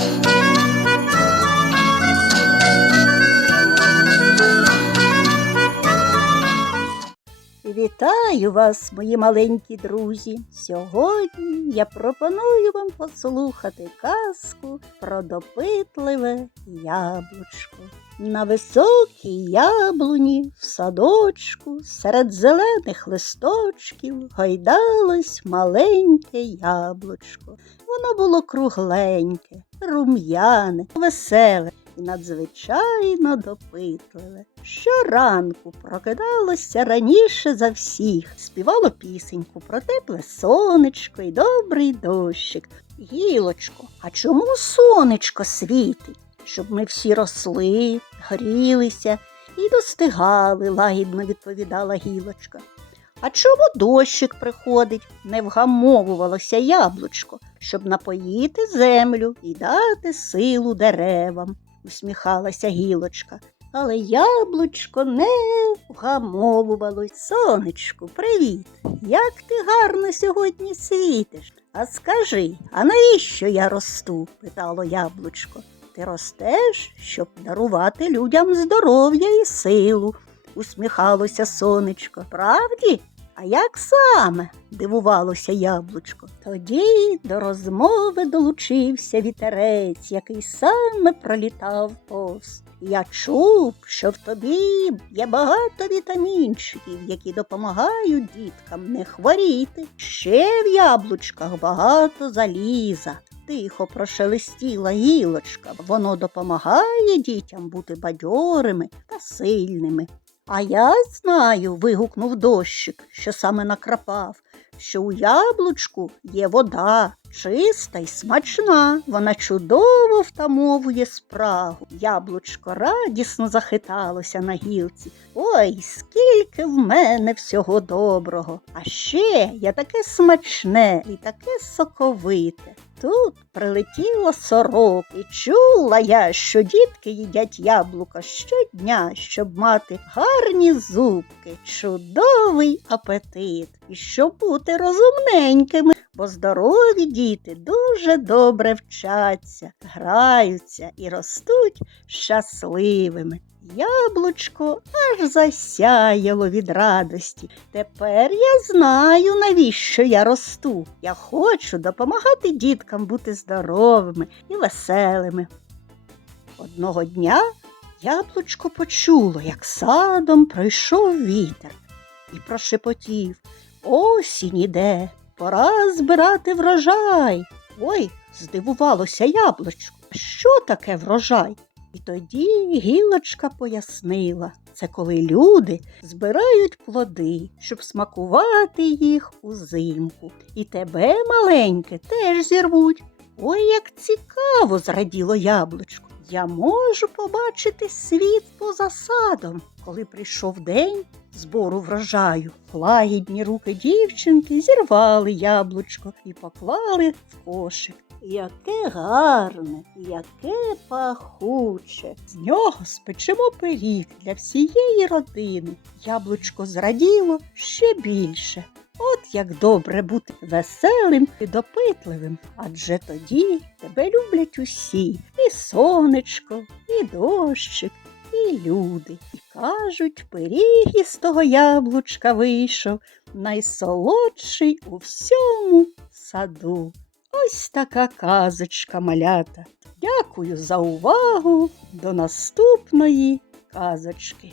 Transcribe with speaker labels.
Speaker 1: Bye. Вітаю вас, мої маленькі друзі. Сьогодні я пропоную вам послухати казку про допитливе яблучко. На високій яблуні в садочку серед зелених листочків гойдалось маленьке яблучко. Воно було кругленьке, рум'яне, веселе надзвичайно допитливе. Щоранку прокидалося раніше за всіх, співало пісеньку про тепле сонечко і добрий дощик. Гілочко, а чому сонечко світить? Щоб ми всі росли, грілися і достигали, лагідно відповідала гілочка. А чому дощик приходить? Не вгамовувалося яблучко, щоб напоїти землю і дати силу деревам, усміхалася гілочка. Але яблучко не вгамовувалось. Сонечку, привіт! Як ти гарно сьогодні світиш? А скажи, а навіщо я росту? питало яблучко. Ти ростеш, щоб дарувати людям здоров'я і силу, усміхалося сонечко. Правді? А як саме? дивувалося яблучко. Тоді до розмови долучився вітерець, який саме пролітав повз. Я чув, що в тобі є багато вітамінчиків, які допомагають діткам не хворіти. Ще в яблучках багато заліза. Тихо прошелестіла гілочка. Воно допомагає дітям бути бадьорими та сильними. А я знаю, вигукнув дощик, що саме накрапав, що у яблучку є вода, чиста й смачна. Вона чудово втамовує спрагу. Яблучко радісно захиталося на гілці. Ой, скільки в мене всього доброго. А ще я таке смачне і таке соковите. Тут прилетіла сорок, і чула я, що дітки їдять яблука щодня, щоб мати гарні зубки, чудовий апетит, і щоб бути розумненькими, бо здорові діти дуже добре вчаться, граються і ростуть щасливими. Яблучко аж засяяло від радості. Тепер я знаю, навіщо я росту. Я хочу допомагати діткам бути здоровими і веселими. Одного дня яблучко почуло, як садом пройшов вітер і прошепотів Осінь іде, пора збирати врожай. Ой, здивувалося яблучко. Що таке врожай? І тоді гілочка пояснила, це коли люди збирають плоди, щоб смакувати їх узимку. І тебе, маленьке, теж зірвуть. Ой, як цікаво, зраділо яблучко. Я можу побачити світ поза садом, коли прийшов день збору врожаю. Лагідні руки дівчинки зірвали яблучко і поклали в кошик. Яке гарне, яке пахуче. З нього спечемо пиріг для всієї родини. Яблучко зраділо ще більше. Як добре бути веселим і допитливим, адже тоді тебе люблять усі, і сонечко, і дощик, і люди. І кажуть, пиріг із того яблучка вийшов, найсолодший у всьому саду. Ось така казочка малята. Дякую за увагу. До наступної казочки.